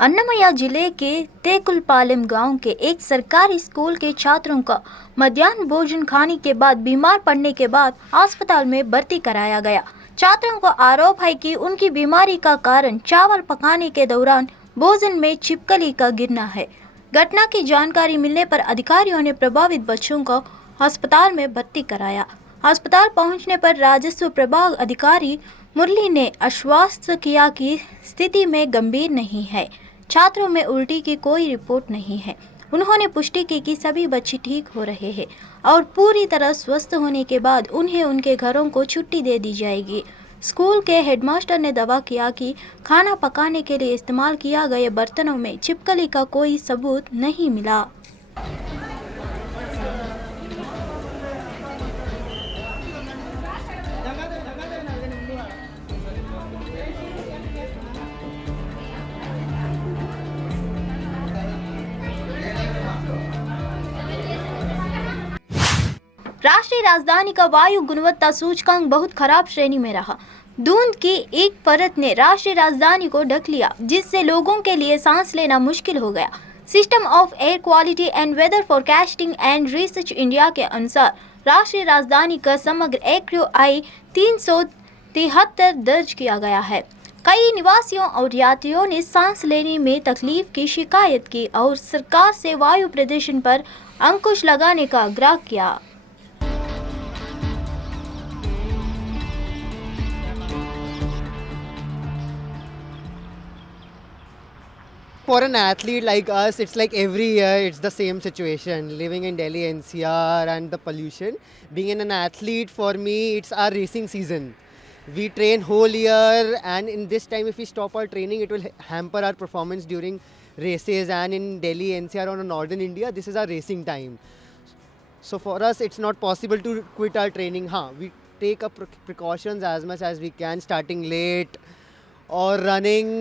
अन्नमया जिले के तेकुलपालेम गांव के एक सरकारी स्कूल के छात्रों का मध्याह्न भोजन खाने के बाद बीमार पड़ने के बाद अस्पताल में भर्ती कराया गया। छात्रों को आरोप है कि उनकी बीमारी का कारण चावल पकाने के दौरान भोजन में छिपकली का गिरना है। घटना की जानकारी मिलने पर अधिकारियों ने प्रभावित बच्चों को अस्पताल में भर्ती कराया। अस्पताल पहुंचने पर राजस्व प्रभाग अधिकारी मुरली ने आश्वस्त किया कि स्थिति में गंभीर नहीं है। छात्रों में उल्टी की कोई रिपोर्ट नहीं है। उन्होंने पुष्टि की कि सभी बच्चे ठीक हो रहे हैं और पूरी तरह स्वस्थ होने के बाद उन्हें उनके घरों को छुट्टी दे दी जाएगी। स्कूल के हेडमास्टर ने दावा किया कि खाना पकाने के लिए इस्तेमाल किया गए बर्तनों में छिपकली का कोई सबूत नहीं मिला। राष्ट्रीय राजधानी का वायु गुणवत्ता सूचकांक बहुत खराब श्रेणी में रहा। धुंध की एक परत ने राष्ट्रीय राजधानी को ढक लिया, जिससे लोगों के लिए सांस लेना मुश्किल हो गया। System of air quality and weather forecasting and research India के अनुसार राष्ट्रीय राजधानी का समग्र AQI 373 दर्ज किया गया है। कई निवासियों और यात्रियों ने सांस लेने में तकलीफ की शिकायत की और सरकार से वायु प्रदूषण पर अंकुश लगाने का आग्रह किया। For an athlete like us, it's like every year it's the same situation, living in Delhi NCR and the pollution. Being an athlete, for me, it's our racing season. We train whole year, and in this time if we stop our training, it will hamper our performance during races. And in Delhi NCR or northern India, this is our racing time. So for us, it's not possible to quit our training. We take up precautions as much as we can, starting late or running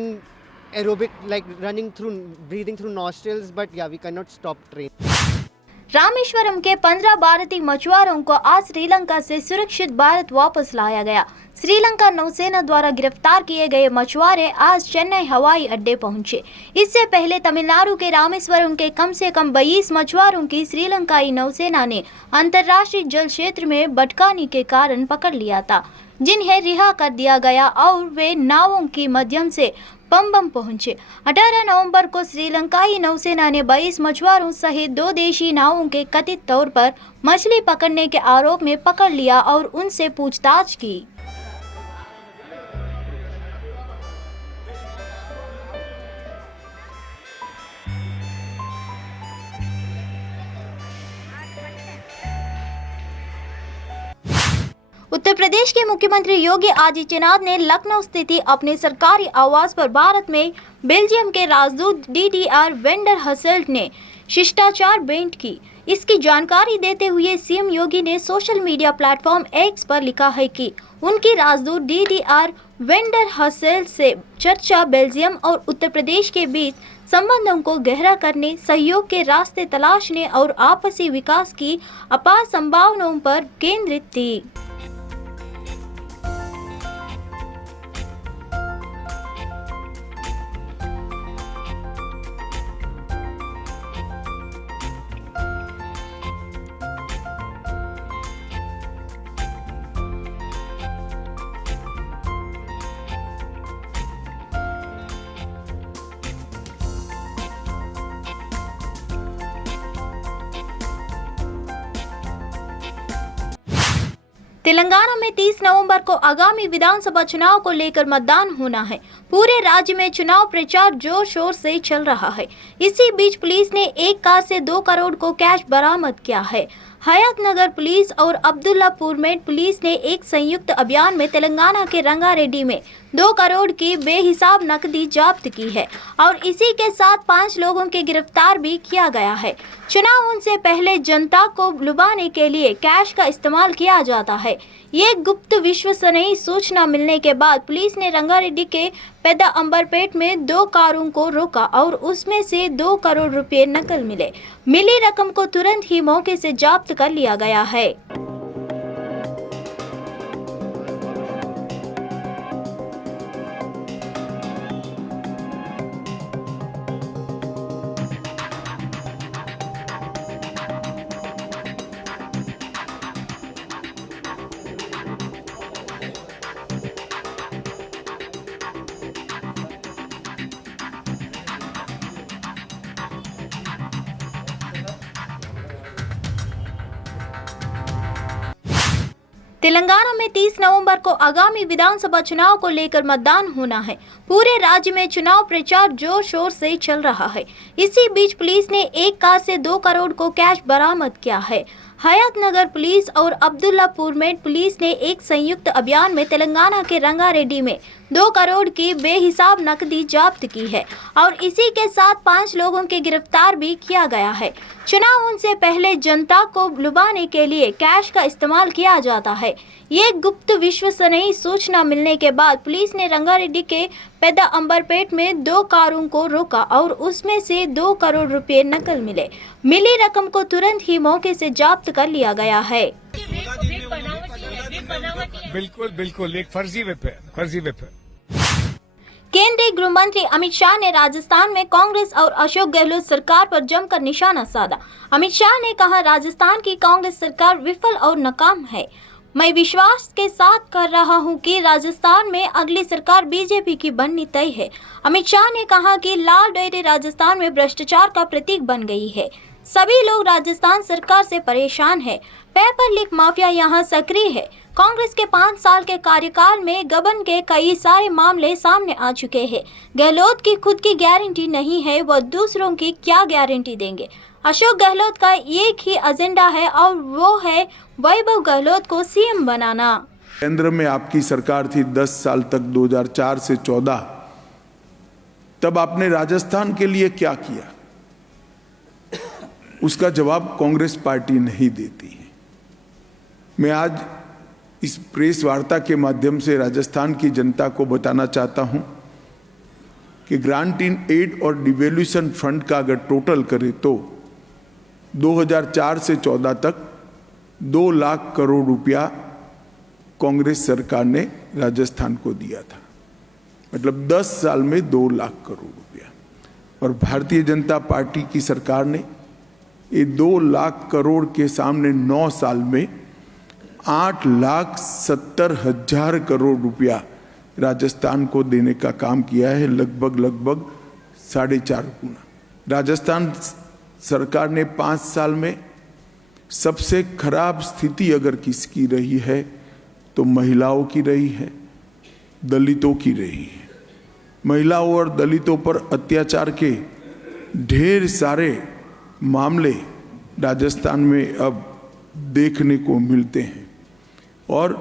aerobic, like running through, breathing through nostrils, but yeah, we cannot stop training. Rameswaram के 15 भारतीय मछुआरों को आज श्रीलंका से सुरक्षित भारत वापस लाया गया। श्रीलंका नौसेना द्वारा गिरफ्तार किए गए मछुआरे आज चेन्नई हवाई अड्डे पहुंचे। इससे पहले तमिलनाडु के रामेश्वरम के कम से कम 22 मछुआरों की श्रीलंकाई नौसेना ने अंतर्राष्ट्रीय जल क्षेत्र में भटकाने के कारण पकड़ लिया था, जिन्हें रिहा कर दिया गया और वे नावों के माध्यम से पम्बम पहुंचे। 18 नवंबर को श्रीलंकाई नौसेना ने 22 मछुआरों सहित 2 देशी नावों के कथित तौर पर मछली पकड़ने के आरोप में पकड़ लिया और उनसे पूछताछ की। उत्तर प्रदेश के मुख्यमंत्री योगी आदित्यनाथ ने लखनऊ स्थित अपने सरकारी आवास पर भारत में बेल्जियम के राजदूत DDR वेंडर हसेल्ट ने शिष्टाचार भेंट की। इसकी जानकारी देते हुए सीएम योगी ने सोशल मीडिया प्लेटफॉर्म X पर लिखा है कि उनकी राजदूत DDR वेंडर हसेल्ट से चर्चा बेल्जियम और उत्तर प्रदेश के बीच संबंधों को गहरा करने, सहयोग के रास्ते तलाशने और आपसी विकास की अपार संभावनाओं पर केंद्रित थी। तेलंगाना में 30 नवंबर को आगामी विधानसभा चुनाव को लेकर मतदान होना है। पूरे राज्य में चुनाव प्रचार जोर शोर से चल रहा है। इसी बीच पुलिस ने एक कार से 2 करोड़ को कैश बरामद किया है। हयातनगर पुलिस और अब्दुल्लापुर में पुलिस ने एक संयुक्त अभियान में तेलंगाना के रंगारेड्डी में 2 करोड़ की बेहिसाब नकदी जब्त की है और इसी के साथ 5 लोगों के गिरफ्तार भी किया गया है। चुनाव से पहले जनता को लुभाने के लिए कैश का इस्तेमाल किया जाता है। ये गुप्त विश्वसनीय सूचना मिलने के बाद पुलिस ने रंगारेड्डी के पेदा अंबरपेट में 2 कारों को रोका और उसमें से 2 करोड़ रुपए नकद मिले। मिली रकम को तुरंत ही मौके से जब्त कर लिया गया है। तेलंगाना में 30 नवंबर को आगामी विधानसभा चुनाव को लेकर मतदान होना है। पूरे राज्य में चुनाव प्रचार जोर शोर से चल रहा है। इसी बीच पुलिस ने एक कार से 2 करोड़ को कैश बरामद किया है। हयातनगर पुलिस और अब्दुल्लापुर में पुलिस ने एक संयुक्त अभियान में तेलंगाना के रंगारेड्डी में 2 करोड़ की बेहिसाब नकदी जब्त की है और इसी के साथ 5 लोगों के गिरफ्तार भी किया गया है। चुनाव से पहले जनता को लुभाने के लिए कैश का इस्तेमाल किया जाता है। ये गुप्त विश्वसनीय सूचना मिलने के बाद पुलिस ने रंगारेड्डी के पेद्दा अंबरपेट में 2 कारों को रोका और उसमें से 2 करोड़ रुपए नकल मिले। मिली रकम को तुरंत ही मौके से जब्त कर लिया गया है। बिल्कुल एक फर्जी विप है। केंद्रीय गृह मंत्री अमित शाह ने राजस्थान में कांग्रेस और अशोक गहलोत सरकार पर जमकर निशाना साधा। अमित शाह ने कहा, राजस्थान की कांग्रेस सरकार विफल और नाकाम है। मैं विश्वास के साथ कर रहा हूं कि राजस्थान में अगली सरकार बीजेपी की बननी तय है। अमित शाह ने कहा कि लाल डेयरी राजस्थान में भ्रष्टाचार का प्रतीक बन गई है। सभी लोग राजस्थान सरकार से परेशान है। पेपर लीक माफिया यहां सक्रिय है। कांग्रेस के 5 साल के कार्यकाल में गबन के कई सारे मामले सामने आ चुके हैं। गहलोत की खुद की गारंटी नहीं है, वह दूसरों की क्या गारंटी देंगे। अशोक गहलोत का एक ही एजेंडा है और वो है वैभव गहलोत को सीएम बनाना। केंद्र में आपकी सरकार थी 10 साल तक, 2004 से 14। तब आपने राजस्थान के लिए क्या किया, उसका जवाब कांग्रेस पार्टी नहीं देती है। मैं आज इस प्रेस वार्ता के माध्यम से राजस्थान की जनता को बताना चाहता हूं कि ग्रांट इन एड और डिवैल्यूएशन फंड का अगर टोटल करें तो 2004 से 14 तक 2 लाख करोड़ रुपया कांग्रेस सरकार ने राजस्थान को दिया था। मतलब 10 साल में 2 लाख करोड़ रुपया। और भारतीय जनता पार्टी की सरकार ने ये 2 लाख करोड़ के सामने 9 साल में 8,70,000 करोड़ रुपया राजस्थान को देने का काम किया है, लगभग 4.5 गुना। राजस्थान सरकार ने 5 साल में सबसे खराब स्थिति अगर किसकी रही है तो महिलाओं की रही है, दलितों की रही है। महिलाओं और दलितों पर अत्याचार के ढेर सारे मामले राजस्थान में अब देखने को मिलते हैं और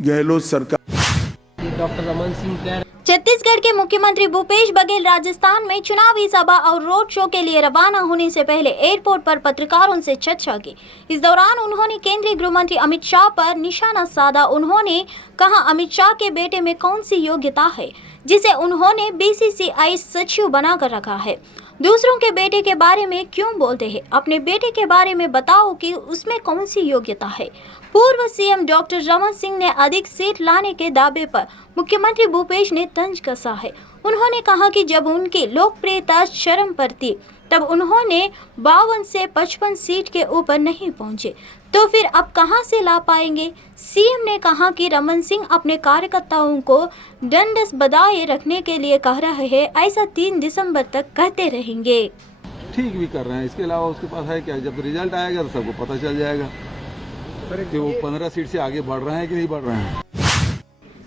गहलोत सरकार। डॉक्टर रमन सिंह छत्तीसगढ़ के मुख्यमंत्री भूपेश बघेल राजस्थान में चुनावी सभा और रोड शो के लिए रवाना होने से पहले एयरपोर्ट पर पत्रकारों से चर्चा की। इस दौरान उन्होंने केंद्रीय गृह मंत्री अमित शाह पर निशाना साधा। उन्होंने कहा, अमित शाह के बेटे में कौन सी योग्यता है जिसे उन्होंने बीसीसीआई सचिव बनाकर रखा है। दूसरों के बेटे के बारे में क्यों बोलते हैं, अपने बेटे के बारे में बताओ कि उसमें कौन सी योग्यता है। पूर्व सीएम डॉक्टर रमन सिंह ने अधिक सीट लाने के दावे पर मुख्यमंत्री भूपेश ने तंज कसा है। उन्होंने कहा कि जब उनकी लोकप्रियता चरम पर थी तब उन्होंने 52 से 55 सीट के ऊपर नहीं पहुंचे, तो फिर अब कहां से ला पाएंगे। सीएम ने कहा कि रमन सिंह अपने कार्यकर्ताओं को ढंढस बधाए रखने के लिए कह रहे हैं, ऐसा 3 दिसंबर तक कहते रहेंगे। ठीक भी कर रहे हैं, इसके अलावा उसके पास है क्या। जब रिजल्ट आएगा तो सबको पता चल जाएगा कि वो 15 सीट से आगे बढ़ रहे हैं कि नहीं बढ़ रहे हैं।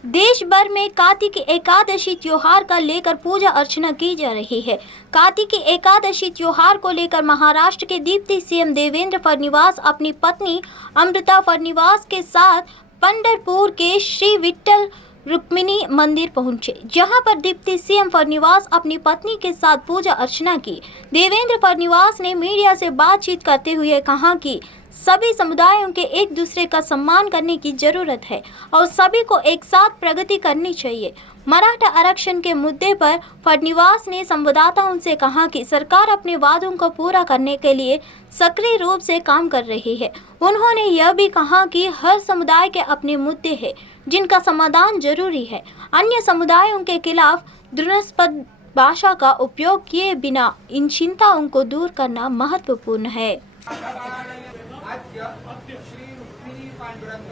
देश भर में कार्तिक एकादशी त्योहार का लेकर पूजा अर्चना की जा रही है। कार्तिक एकादशी त्योहार को लेकर महाराष्ट्र के डिप्टी सीएम देवेंद्र फडणवीस अपनी पत्नी अमृता फडणवीस के साथ पंढरपुर के श्री विट्ठल रुक्मिणी मंदिर पहुंचे, जहां पर डिप्टी सीएम फडणवीस अपनी पत्नी के साथ पूजा अर्चना की। देवेंद्र फडणवीस ने मीडिया से बातचीत करते हुए कहा कि सभी समुदायों के एक दूसरे का सम्मान करने की जरूरत है और सभी को एक साथ प्रगति करनी चाहिए। मराठा आरक्षण के मुद्दे पर फडणवीस ने संवाददाताओं से कहा कि सरकार अपने वादों को पूरा करने के लिए सक्रिय रूप से काम कर रही है। उन्होंने यह भी कहा कि हर समुदाय के अपने मुद्दे हैं जिनका समाधान जरूरी है। अन्य समुदायों के खिलाफ घृणास्पद भाषा का उपयोग किए बिना इन चिंताओं को दूर करना महत्वपूर्ण है। श्री रुक्मिणी पांडुरंग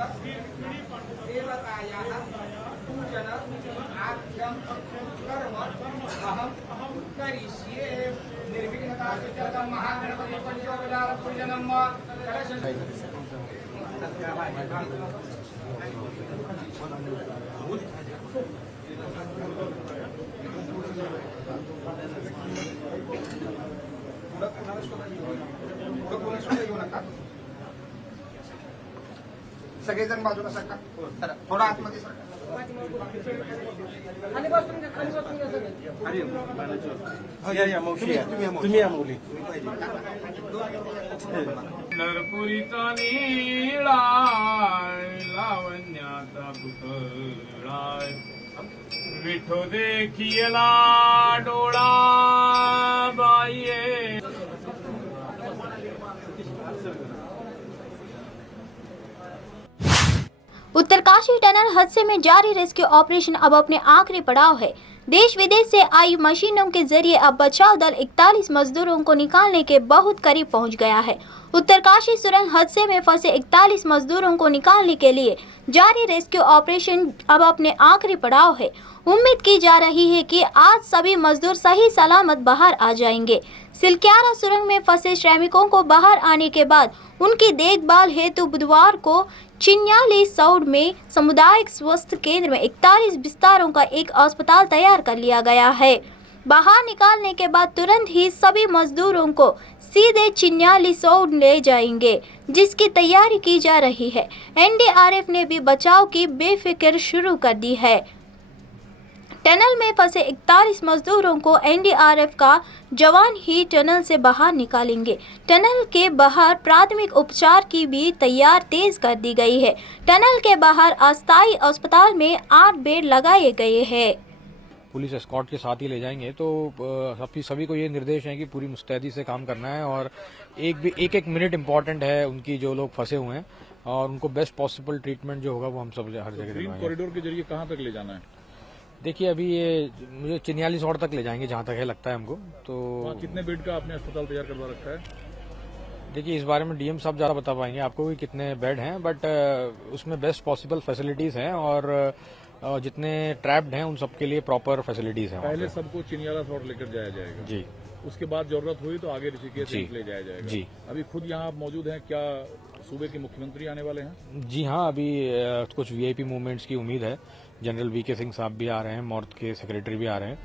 देवतायाः पूजन आद्यं कर्म अहं करिष्ये। निर्विघ्नता सिद्ध्यर्थं महागणपति पंचोपचार पूजनम्। सगळेजण बाजूला सरका. चला, थोडा आतमध्ये सरका. खाली बसून घ्या, खाली बसून घ्या सगळे. नरपुरीचा नीळा लावण्याचा पुतळा विठो देखियला डोळा बाये. उत्तरकाशी टनल हादसे में जारी रेस्क्यू ऑपरेशन अब अपने आखिरी पड़ाव है। देश विदेश से आई मशीनों के जरिए अब बचाव दल 41 मजदूरों को निकालने के बहुत करीब पहुंच गया है। उत्तरकाशी सुरंग हादसे में फंसे 41 मजदूरों को निकालने के लिए जारी रेस्क्यू ऑपरेशन अब अपने आखिरी पड़ाव है। उम्मीद की जा रही है कि आज सभी मजदूर सही सलामत बाहर आ जाएंगे। सिलक्यारा सुरंग में फंसे श्रमिकों को बाहर आने के बाद उनकी देखभाल हेतु बुधवार को चिन्याली सौड़ में सामुदायिक स्वास्थ्य केंद्र में 41 बिस्तरों का एक अस्पताल तैयार कर लिया गया है। बाहर निकालने के बाद तुरंत ही सभी मजदूरों को सीधे चिन्याली सौड़ ले जाएंगे, जिसकी तैयारी की जा रही है। एनडीआरएफ ने भी बचाव की बेफिक्र शुरू कर दी है। टनल में फंसे 41 मजदूरों को एनडीआरएफ का जवान ही टनल से बाहर निकालेंगे। टनल के बाहर प्राथमिक उपचार की भी तैयार तेज कर दी गई है। टनल के बाहर अस्थायी अस्पताल में 8 बेड लगाए गए हैं। पुलिस एस्कॉर्ट के साथ ही ले जाएंगे, तो सभी को ये निर्देश है कि पूरी मुस्तैदी से काम करना है और एक मिनट इम्पोर्टेंट है उनकी, जो लोग फंसे हुए हैं, और उनको बेस्ट पॉसिबल ट्रीटमेंट जो होगा वो हम सब हर जगह ग्रीन कॉरिडोर के जरिए कहाँ तक ले जाना है? देखिए अभी ये मुझे चिन्याली सौड़ तक ले जाएंगे जहाँ तक है लगता है हमको। तो वहाँ कितने बेड का आपने अस्पताल तैयार करवा रखा है? देखिए इस बारे में डीएम साहब ज़्यादा बता पाएंगे आपको कि कितने बेड हैं, बट उसमें बेस्ट पॉसिबल फैसिलिटीज़ हैं और जितने ट्रैप्ड हैं उन सबके लिए प्रॉपर फैसिलिटीज़ हैं। पहले सबको चिन्याला सौड़ लेकर जाया जाएगा जी, उसके बाद जरूरत हुई तो आगे ऋषिकेश ले जाया जाएगा जी। अभी खुद यहाँ आप मौजूद हैं, क्या सूबे के मुख्यमंत्री आने वाले हैं? जी हाँ, अभी कुछ वीआईपी मूवमेंट्स की उम्मीद है। जनरल वीके सिंह साहब भी आ रहे हैं, मॉर्थ के सेक्रेटरी भी आ रहे हैं।